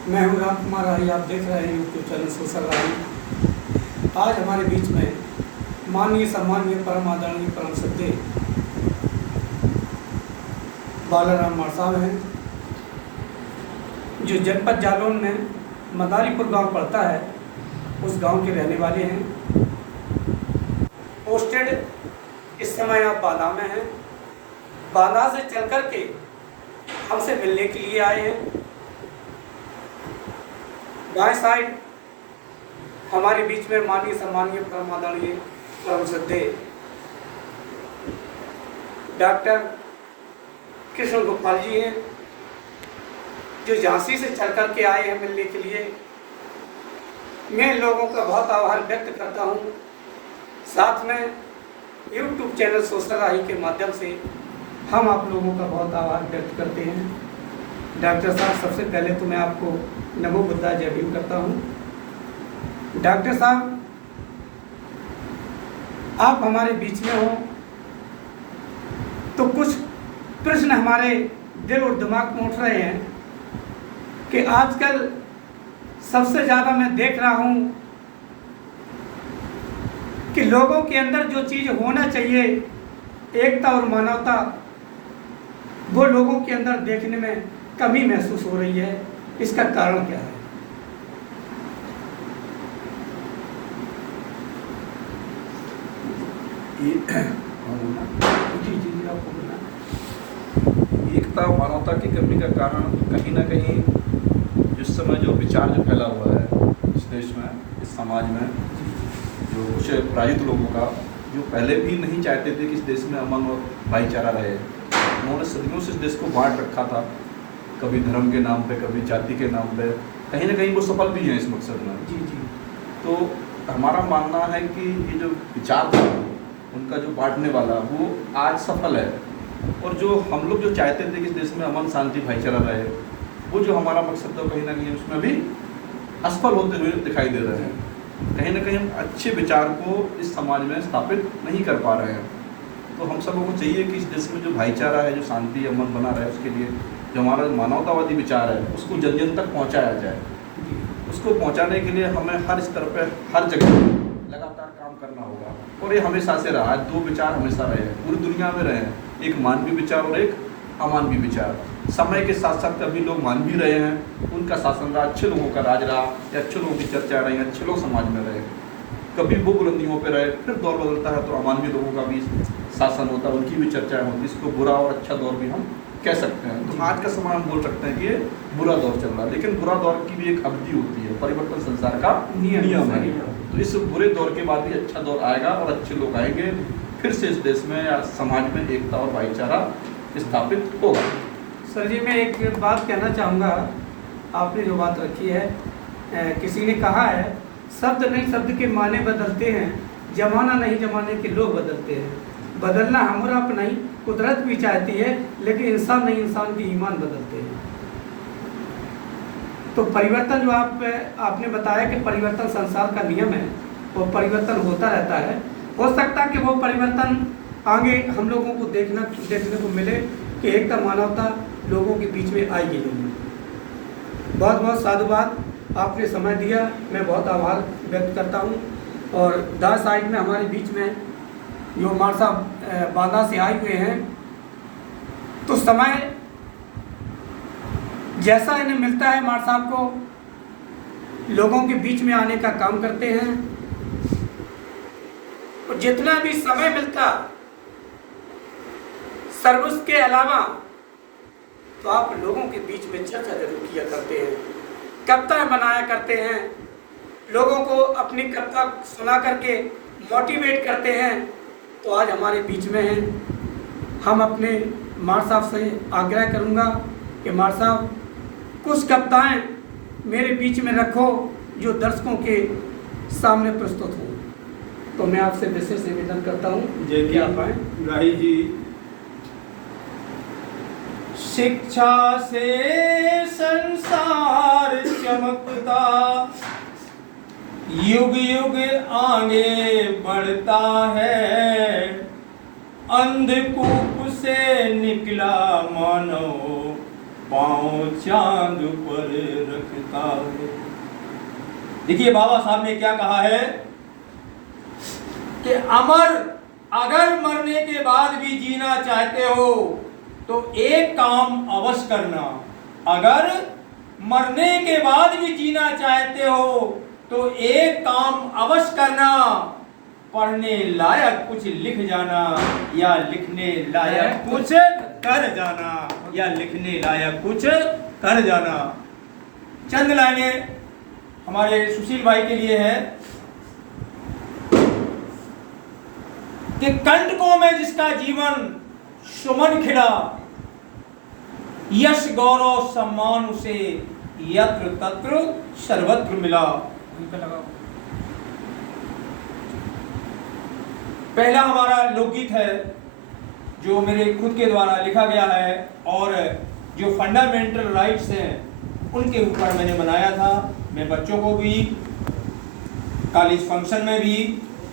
मैं हूँ राम कुमार राही। आप देख रहे हैं यूट्यूब चैनल सोशल राही। आज हमारे बीच में माननीय सम्माननीय परम आदरणीय परम श्रद्धेय बालाराम मार साहब हैं, जो जनपद जालौन में मदारीपुर गांव पड़ता है, उस गांव के रहने वाले हैं। पोस्टेड इस समय आप बांदा में हैं। बांदा से चल कर के हमसे मिलने के लिए आए हैं। बाएं साइड हमारे बीच में माननीय सम्माननीय परम आदरणीय परम श्रद्धेय डॉक्टर कृष्ण गोपाल जी हैं, जो झांसी से चल कर के आए हैं मिलने के लिए। मैं लोगों का बहुत आभार व्यक्त करता हूं। साथ में यूट्यूब चैनल सोशल राही के माध्यम से हम आप लोगों का बहुत आभार व्यक्त करते हैं। डॉक्टर साहब, सबसे पहले तो मैं आपको नमो बुद्धा जय भीम करता हूँ। डॉक्टर साहब, आप हमारे बीच में हो तो कुछ प्रश्न हमारे दिल और दिमाग में उठ रहे हैं कि आजकल सबसे ज़्यादा मैं देख रहा हूँ कि लोगों के अंदर जो चीज़ होना चाहिए, एकता और मानवता, वो लोगों के अंदर देखने में कमी महसूस हो रही है। इसका कारण क्या है? एकता मानवता की कमी का कारण कहीं ना कहीं जिस समय जो विचार जो फैला हुआ है इस देश में, इस समाज में, जो कुछ पराजित लोगों का, जो पहले भी नहीं चाहते थे कि इस देश में अमन और भाईचारा रहे। उन्होंने सदियों से इस देश को बांट रखा था, कभी धर्म के नाम पे, कभी जाति के नाम पे। कहीं ना कहीं वो सफल भी हैं इस मकसद में। जी जी। तो हमारा मानना है कि ये जो विचार था उनका जो बांटने वाला, वो आज सफल है। और जो हम लोग जो चाहते थे कि इस देश में अमन शांति भाईचारा रहे, वो जो हमारा मकसद था कहीं ना कहीं उसमें भी असफल होते हुए दिखाई दे रहे हैं। कहीं ना कहीं हम अच्छे विचार को इस समाज में स्थापित नहीं कर पा रहे हैं। तो हम सबों को चाहिए कि इस देश में जो भाईचारा है, जो शांति अमन बना रहे, उसके लिए जो हमारा मानवतावादी विचार है उसको जन जन तक पहुँचाया जाए। उसको पहुँचाने के लिए हमें हर स्तर पर, हर जगह लगातार काम करना होगा। और ये हमेशा से रहा है, दो विचार हमेशा रहे हैं, पूरी दुनिया में रहे हैं, एक मानवीय विचार और एक अमानवीय विचार। समय के साथ साथ कभी लोग मान भी रहे हैं, उनका शासन रहा, अच्छे लोगों का राज रहा, या अच्छे लोगों की चर्चा रही, अच्छे लोग समाज में रहे। कभी वो बुलंदियों पे रहे, फिर दौर बदलता है तो अमानवीय लोगों का भी शासन होता है, उनकी भी चर्चाएं होती है। इसको बुरा और अच्छा दौर भी हम कह सकते हैं। तो आज का समय हम बोल सकते हैं कि ये बुरा दौर चल रहा है, लेकिन बुरा दौर की भी एक अवधि होती है, परिवर्तन संसार का नियम है। तो इस बुरे दौर के बाद भी अच्छा दौर आएगा और अच्छे लोग आएंगे, फिर से इस देश में या समाज में एकता और भाईचारा स्थापित होगा। सर जी, मैं एक बात कहना चाहूँगा। आपने जो बात रखी है, किसी ने कहा है, शब्द नहीं शब्द के माने बदलते हैं, जमाना नहीं जमाने के लोग बदलते हैं। बदलना हमारा अपना नहीं, कुदरत भी चाहती है, लेकिन इंसान नहीं इंसान की ईमान बदलते हैं। तो परिवर्तन जो आपने बताया कि परिवर्तन संसार का नियम है, वो परिवर्तन होता रहता है। हो सकता है कि वो परिवर्तन आगे हम लोगों को देखने को मिले कि एकता मानवता लोगों के बीच में आएगी। बहुत बहुत साधुवाद, आपने समय दिया, मैं बहुत आभार व्यक्त करता हूँ। और दाएं साइड में हमारे बीच में जो मार साहब बांदा से आए हुए हैं, तो समय जैसा इन्हें मिलता है, मार साहब को लोगों के बीच में आने का काम करते हैं। और जितना भी समय मिलता सर्विस के अलावा, तो आप लोगों के बीच में चर्चा जरूर किया करते हैं, कविताएं बनाया करते हैं, लोगों को अपनी कविता सुना करके मोटिवेट करते हैं। तो आज हमारे बीच में हैं। हम अपने मार साहब से आग्रह करूंगा कि मार साहब कुछ कविताएं मेरे बीच में रखो जो दर्शकों के सामने प्रस्तुत हो। तो मैं आपसे विशेष निवेदन करता हूँ कि आप आए। राही जी, शिक्षा से संसार चमकता, युग युग आगे बढ़ता है। अंधकूप से निकला मानव, पाँव चांद पर रखता अधिकार। देखिए बाबा साहब ने क्या कहा है कि अगर मरने के बाद भी जीना चाहते हो तो एक काम अवश्य करना। अगर मरने के बाद भी जीना चाहते हो तो एक काम अवश्य करना, पढ़ने लायक कुछ लिख जाना या लिखने लायक कुछ कर जाना, या लिखने लायक कुछ कर जाना। चंद लाइनें हमारे सुशील भाई के लिए है कि कंटकों में जिसका जीवन सुमन खिला, यश गौरव सम्मान उसे यत्र तत्र सर्वत्र मिला। पहला हमारा लोकगीत है जो मेरे खुद के द्वारा लिखा गया है और जो फंडामेंटल राइट्स हैं उनके ऊपर मैंने बनाया था। मैं बच्चों को भी कॉलेज फंक्शन में भी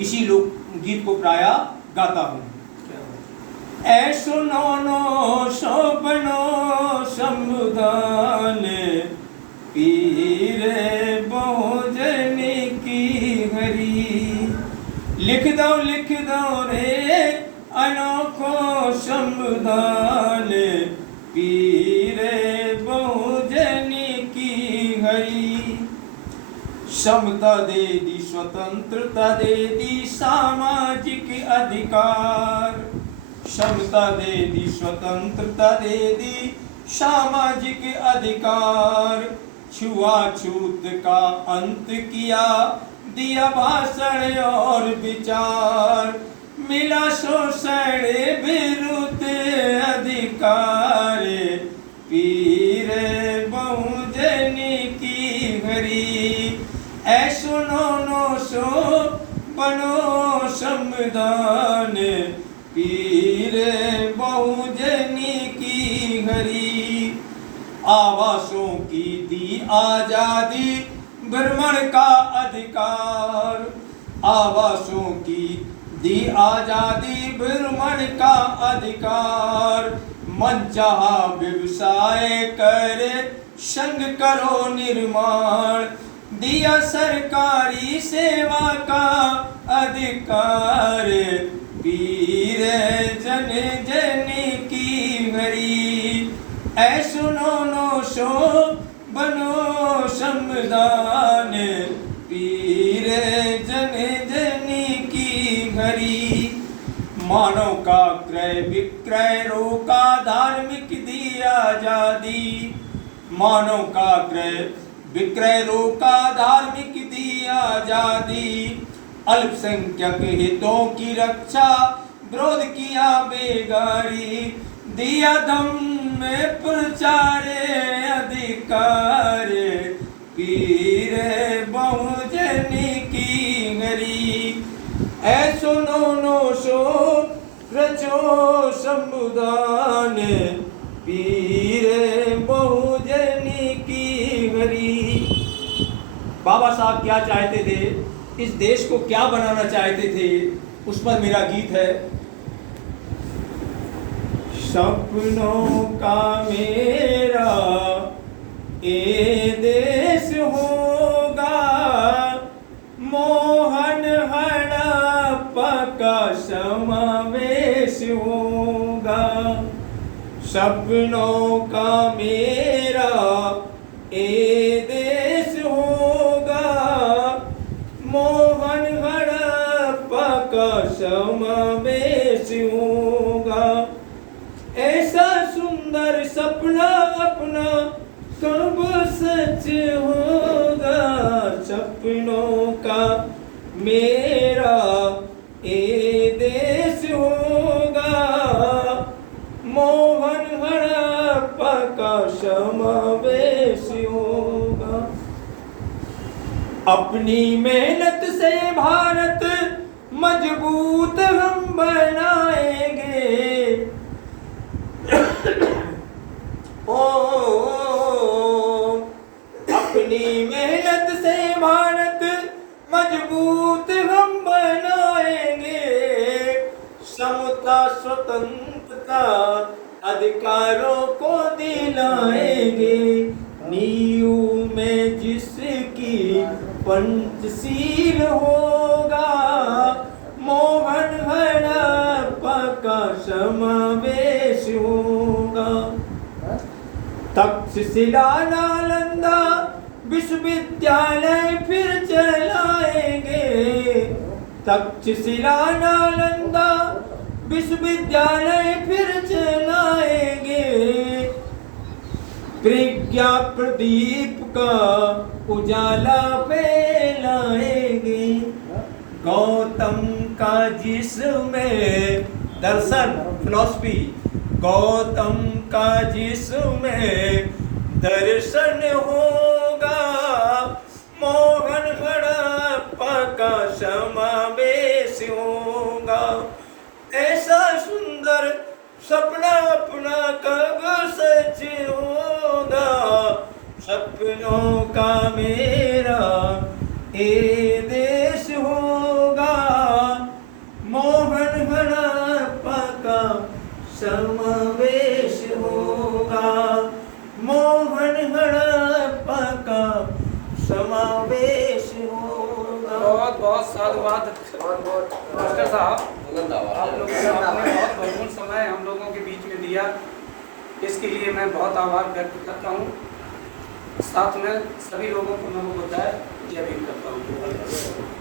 इसी लोकगीत को प्राय गाता हूँ। ऐसो नो सपनो समुदान पीरे बहुजन की हरी। लिख दो रे अनोखो समुदान पीरे बहुजन की हरी। समता दे दी, स्वतंत्रता दे दी, सामाजिक अधिकार। समता दे दी, स्वतंत्रता दे दी, सामाजिक अधिकार। छुआछूत का अंत किया, दिया भाषण और विचार। मिला शोषण विरुद्ध अधिकार, पीरे बहुजन की हरी। ऐसो नो सो बनो संविधान, पीरे बहुजन की हरी। आवासों की दी आजादी, भ्रमण का अधिकार। आवासों की दी आजादी, भ्रमण का अधिकार। मनचाहा व्यवसाय करे, संग करो निर्माण। दिया सरकारी सेवा का अधिकार, पीरे जन जन की हरी। ऐसो नो सो बनो संविधान, पीरे जन जन की हरी। मानव का क्रय विक्रय रोका, धार्मिक दी आजादी। मानव का क्रय विक्रय रोका, धार्मिक दी आजादी। अल्पसंख्यक हितों की रक्षा, विरोध किया बेगारी। दिया दम में प्रचारे अधिकार, पीरे बहुजन की हरी। ऐसो नो सो रचो संविधान, पीरे बहुजन की हरी। बाबा साहब क्या चाहते थे, इस देश को क्या बनाना चाहते थे, उस पर मेरा गीत है। सपनों का मेरा ये देश होगा, मोहन हड़प्पा का समावेश होगा। सपनों का मेरा ये देश होगा, मोहन हड़प्पा का समावेश होगा। ऐसा सुंदर सपना अपना कब सच होगा। सपनों का मेरा ये देश होगा, मोहन हड़प्पा का समावेश होगा। अपनी मेहनत से भारत मजबूत हम बनाएंगे। अपनी मेहनत से भारत मजबूत हम बनाएंगे। समता स्वतंत्रता अधिकारों को दिलाएंगे। नींव में जिसकी पंचशील होगा, मोहन हड़प्पा का समावेश होगा। तक्षशिला नालंदा विश्वविद्यालय फिर चलाएंगे, तक्षशिला नालंदा विश्वविद्यालय फिर चलाएंगे। प्रज्ञा प्रदीप का उजाला फैलाएंगे। गौतम का जिसमें दर्शन फिलॉसफी, गौतम का जिसमें दर्शन होगा, मोहन हड़प्पा का समावेश होगा। ऐसा सुंदर सपना अपना कब सच होगा, सपनों का मेरा ये देश होगा, मोहन हड़प्पा का समावेश होगा, मोहन हड़प्पा का समावेश होगा। बहुत बहुत साधुवाद मास्टर साहब, आप लोगों ने अपने बहुत बहुमूल्य समय हम लोगों के बीच में दिया, इसके लिए मैं बहुत आभार व्यक्त करता हूँ। साथ में सभी लोगों को मैं बताया जय भीम करता हूँ।